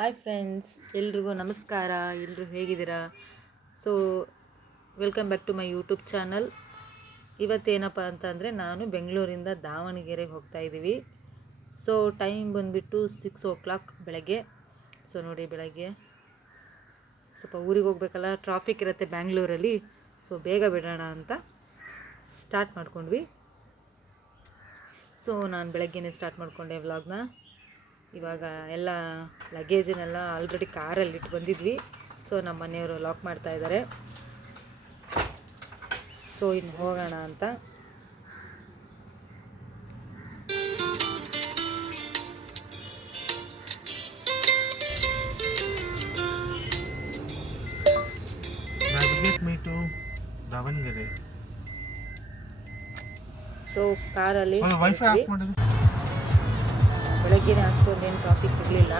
Hi friends, ಎಲ್ರಿಗೂ ನಮಸ್ಕಾರ. ಎಲ್ಲರೂ ಹೇಗಿದ್ದೀರಾ? So welcome back to my YouTube channel. ಇವತ್ತೇನಪ್ಪ ಅಂತಂದರೆ ನಾನು ಬೆಂಗಳೂರಿಂದ ದಾವಣಗೆರೆಗೆ ಹೋಗ್ತಾಯಿದ್ದೀವಿ. ಸೊ ಟೈಮ್ ಬಂದುಬಿಟ್ಟು 6 o'clock ಬೆಳಗ್ಗೆ. ಸೊ ನೋಡಿ, ಬೆಳಗ್ಗೆ ಸ್ವಲ್ಪ ಊರಿಗೆ ಹೋಗ್ಬೇಕಲ್ಲ, ಟ್ರಾಫಿಕ್ ಇರುತ್ತೆ ಬ್ಯಾಂಗ್ಳೂರಲ್ಲಿ. ಸೊ ಬೇಗ ಬಿಡೋಣ ಅಂತ ಸ್ಟಾರ್ಟ್ ಮಾಡ್ಕೊಂಡ್ವಿ. ಸೊ ನಾನು ಬೆಳಗ್ಗೆನೇ ಸ್ಟಾರ್ಟ್ ಮಾಡಿಕೊಂಡೆ ವ್ಲಾಗ್ನ. ಇವಾಗ ಎಲ್ಲ ಲಗೇಜನ್ನೆಲ್ಲ ಆಲ್ರೆಡಿ ಕಾರಲ್ಲಿ ಇಟ್ಟು ಬಂದಿದ್ವಿ. ಸೊ ನಮ್ಮ ಮನೆಯವರು ಲಾಕ್ ಮಾಡ್ತಾ ಇದ್ದಾರೆ. ಸೊ ಇನ್ನು ಹೋಗೋಣ ಅಂತ. ದಾವಣಗೆರೆ. ಸೊ ಕಾರಲ್ಲಿ ಬೆಳಗ್ಗೆನೇ ಅಷ್ಟೊಂದೇನು ಟ್ರಾಫಿಕ್ ಇರಲಿಲ್ಲ.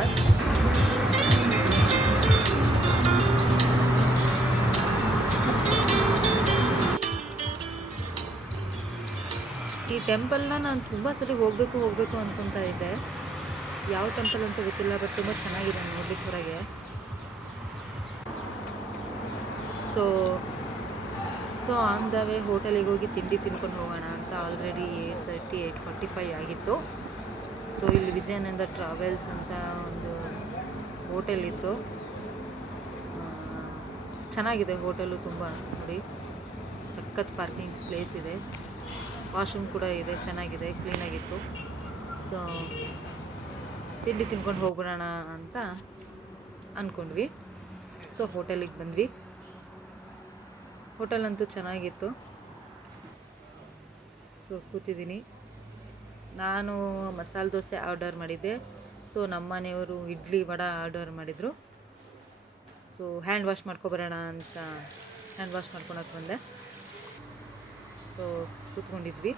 ಈ ಟೆಂಪಲ್ನ ನಾನು ತುಂಬ ಸಲ ಹೋಗಬೇಕು ಅಂದ್ಕೊತಾ ಇದ್ದೆ. ಯಾವ ಟೆಂಪಲ್ ಅಂತ ಗೊತ್ತಿಲ್ಲ, ಬಟ್ ತುಂಬ ಚೆನ್ನಾಗಿದೆ ನೋಡ್ಲಿಕ್ಕೆ ಹೊರಗೆ. ಸೊ ಆನ್ ದ ವೇ ಹೋಟೆಲಿಗೆ ಹೋಗಿ ತಿಂಡಿ ತಿನ್ಕೊಂಡು ಹೋಗೋಣ ಅಂತ. ಆಲ್ರೆಡಿ 8:30, 8:45 ಆಗಿತ್ತು. ಸೊ ಇಲ್ಲಿ ವಿಜಯಾನಂದ ಟ್ರಾವೆಲ್ಸ್ ಅಂತ ಒಂದು ಹೋಟೆಲ್ ಇತ್ತು. ಚೆನ್ನಾಗಿದೆ ಹೋಟೆಲು, ತುಂಬ ನೋಡಿ, ಸಖತ್ ಪಾರ್ಕಿಂಗ್ ಪ್ಲೇಸ್ ಇದೆ, ವಾಶ್ರೂಮ್ ಕೂಡ ಇದೆ, ಚೆನ್ನಾಗಿದೆ, ಕ್ಲೀನಾಗಿತ್ತು. ಸೊ ತಿಂಡಿ ತಿನ್ಕೊಂಡು ಹೋಗ್ಬಿಡೋಣ ಅಂತ ಅಂದ್ಕೊಂಡ್ವಿ. ಸೊ ಹೋಟೆಲಿಗೆ ಬಂದ್ವಿ. ಹೋಟೆಲ್ ಅಂತೂ ಚೆನ್ನಾಗಿತ್ತು. ಸೊ ಕೂತಿದ್ದೀನಿ. ನಾನು ಮಸಾಲೆ ದೋಸೆ ಆರ್ಡರ್ ಮಾಡಿದ್ದೆ. ಸೊ ನಮ್ಮ ಮನೆಯವರು ಇಡ್ಲಿ ವಡೆ ಆರ್ಡರ್ ಮಾಡಿದರು. ಸೊ ಹ್ಯಾಂಡ್ ವಾಶ್ ಮಾಡ್ಕೊಬರೋಣ ಅಂತ ಹ್ಯಾಂಡ್ ವಾಶ್ ಮಾಡ್ಕೊಳಕ್ಕೆ ಬಂದೆ. ಸೊ ಕೂತ್ಕೊಂಡಿದ್ವಿ.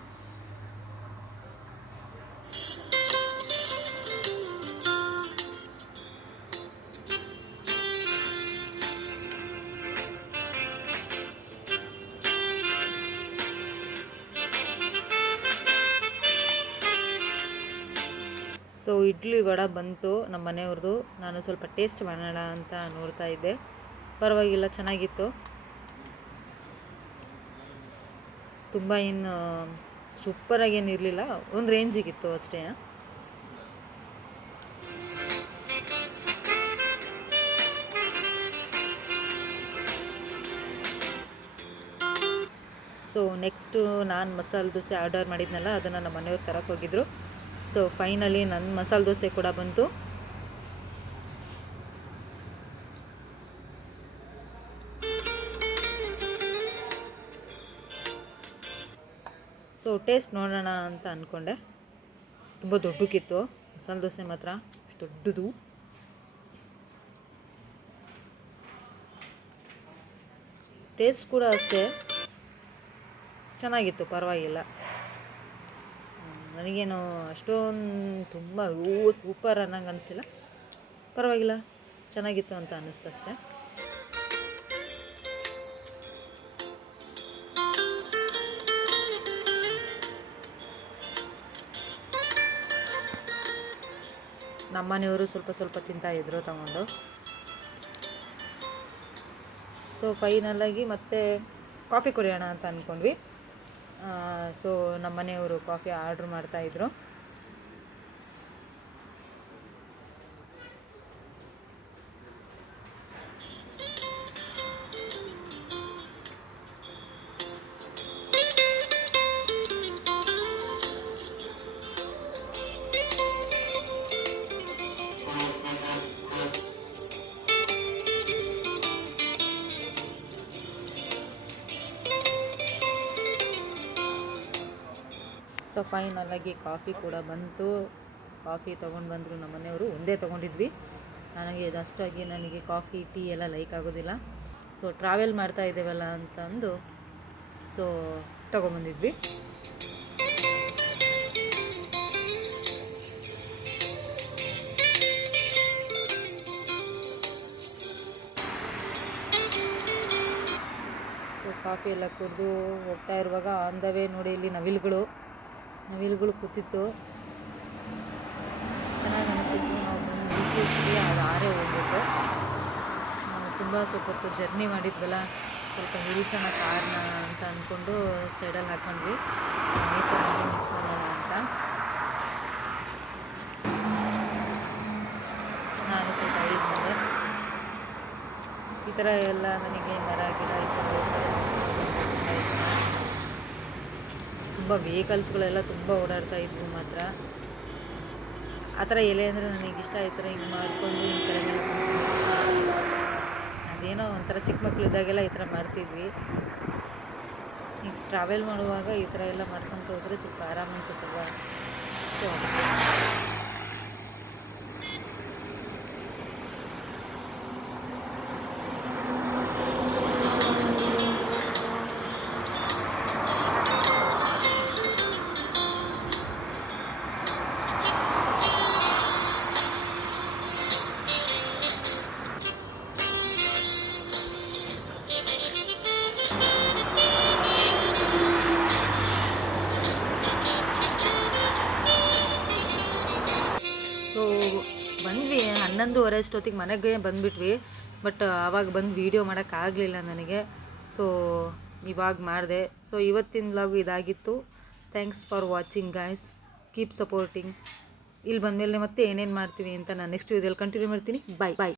ಸೊ ಇಡ್ಲಿ ವಡೆ ಬಂತು ನಮ್ಮ ಮನೆಯವ್ರದ್ದು. ನಾನು ಸ್ವಲ್ಪ ಟೇಸ್ಟ್ ಮಾಡೋಣ ಅಂತ ನೋಡ್ತಾ ಇದ್ದೆ. ಪರವಾಗಿಲ್ಲ, ಚೆನ್ನಾಗಿತ್ತು. ತುಂಬ ಏನು ಸೂಪರಾಗಿ ಏನಿರಲಿಲ್ಲ, ಒಂದು ರೇಂಜಿಗಿತ್ತು ಅಷ್ಟೇ. ಸೊ ನೆಕ್ಸ್ಟು ನಾನು ಮಸಾಲೆ ದೋಸೆ ಆರ್ಡರ್ ಮಾಡಿದ್ನಲ್ಲ, ಅದನ್ನು ನಮ್ಮ ಮನೆಯವ್ರು ತರಕ್ಕೆ ಹೋಗಿದ್ರು. ಸೊ ಫೈನಲಿ ನನ್ನ ಮಸಾಲೆ ದೋಸೆ ಕೂಡ ಬಂತು. ಸೊ ಟೇಸ್ಟ್ ನೋಡೋಣ ಅಂತ ಅಂದ್ಕೊಂಡೆ. ತುಂಬ ದೊಡ್ಡಕ್ಕಿತ್ತು ಮಸಾಲೆ ದೋಸೆ, ಮಾತ್ರ ಅಷ್ಟು ದೊಡ್ಡದು. ಟೇಸ್ಟ್ ಕೂಡ ಅಷ್ಟೇ ಚೆನ್ನಾಗಿತ್ತು, ಪರವಾಗಿಲ್ಲ. ನನಗೇನು ಅಷ್ಟೊಂದು ತುಂಬ ಸೂಪರ್ ಅನ್ನಂಗೆ ಅನ್ನಿಸ್ಲಿಲ್ಲ, ಪರವಾಗಿಲ್ಲ, ಚೆನ್ನಾಗಿತ್ತು ಅಂತ ಅನ್ನಿಸ್ತು ಅಷ್ಟೇ. ನಮ್ಮನೆಯವರು ಸ್ವಲ್ಪ ತಿಂತಾಯಿದ್ರು ತಗೊಂಡು. ಸೊ ಫೈನಲಾಗಿ ಮತ್ತೆ ಕಾಫಿ ಕುಡಿಯೋಣ ಅಂತ ಅಂದ್ಕೊಂಡ್ವಿ. ಸೊ ನಮ್ಮ ಮನೆಯವರು ಕಾಫಿ ಆರ್ಡ್ರ್ ಮಾಡ್ತಾಯಿದ್ರು. ಸೊ ಫೈನಲಾಗಿ ಕಾಫಿ ಕೂಡ ಬಂತು. ಕಾಫಿ ತೊಗೊಂಡು ಬಂದರು ನಮ್ಮ ಮನೆಯವರು. ಒಂದೇ ತೊಗೊಂಡಿದ್ವಿ. ನನಗೆ ಕಾಫಿ ಟೀ ಎಲ್ಲ ಲೈಕ್ ಆಗೋದಿಲ್ಲ. ಸೊ ಟ್ರಾವೆಲ್ ಮಾಡ್ತಾ ಇದ್ದೇವಲ್ಲ ಅಂತಂದು ಸೊ ತೊಗೊಂಬಂದಿದ್ವಿ. ಸೊ ಕಾಫಿ ಎಲ್ಲ ಕುಡಿದು ಹೋಗ್ತಾ ಇರುವಾಗ ಆನ್ ದ ವೇ ನೋಡಿ, ಇಲ್ಲಿ ನವಿಲುಗಳು ಕೂತಿತ್ತು. ಚೆನ್ನಾಗಿ ಅನಿಸಿತ್ತು. ನಾವು ಬಂದು ನಿಲ್ಲಿಸಿದ್ವಿ, ಅದು ಆರೇ ತುಂಬ ಸ್ವಲ್ಪ ಹೊತ್ತು ಜರ್ನಿ ಮಾಡಿದ್ವಲ್ಲ, ಸ್ವಲ್ಪ ನಿಲ್ಸೋಣ ಕಾರ್ನ ಅಂತ ಅಂದ್ಕೊಂಡು ಸೈಡಲ್ಲಿ ಹಾಕ್ಕೊಂಡ್ವಿ, ನೇಚರ್ ಆಗಿ ನಿಂತ್ಕೊಳ್ಳೋಣ ಅಂತ. ನಾನು ಸ್ವಲ್ಪ ಹೆಲ್ಪ್ ಮಾಡಿದೆ. ಈ ಥರ ಎಲ್ಲ ನನಗೆ ಮರ ಗಿಡ ಈ ಥರ ತುಂಬ ವೆಹಿಕಲ್ಸ್ಗಳೆಲ್ಲ ತುಂಬ ಓಡಾಡ್ತಾ ಇದ್ವು ಮಾತ್ರ. ಆ ಥರ ಎಲೆ ಅಂದರೆ ನನಗಿಷ್ಟ. ಈ ಥರ ಹಿಂಗೆ ಮಾಡಿಕೊಂಡು ಹಿಂಗೆ ಕೆಳಗೆಲ್ಲ ಅದೇನೋ ಒಂಥರ ಚಿಕ್ಕ ಮಕ್ಕಳಿದ್ದಾಗೆಲ್ಲ ಈ ಥರ ಮಾಡ್ತಿದ್ವಿ. ಈಗ ಟ್ರಾವೆಲ್ ಮಾಡುವಾಗ ಈ ಥರ ಎಲ್ಲ ಮಾಡ್ಕೊತ ಹೋದರೆ ಸ್ವಲ್ಪ ಆರಾಮ ಅನ್ಸುತ್ತಲ್ವ. ಸೊ ಬಂದ್ವಿ 11:30 ಅಷ್ಟೊತ್ತಿಗೆ ಮನೆಗೆ ಬಂದುಬಿಟ್ವಿ. ಬಟ್ ಆವಾಗ ಬಂದು ವೀಡಿಯೋ ಮಾಡೋಕ್ಕಾಗಲಿಲ್ಲ ನನಗೆ. ಸೊ ಇವಾಗ ಮಾಡಿದೆ. ಸೊ ಇವತ್ತಿನ ವ್ಲಾಗು ಇದಾಗಿತ್ತು. Thanks for watching guys, keep supporting. ಇಲ್ಲಿ ಬಂದಮೇಲೆ ಮತ್ತೆ ಏನೇನು ಮಾಡ್ತೀವಿ ಅಂತ ನಾನು ನೆಕ್ಸ್ಟ್ ವೀಡಿಯೋದಲ್ಲಿ ಕಂಟಿನ್ಯೂ ಮಾಡ್ತೀನಿ. ಬಾಯ್.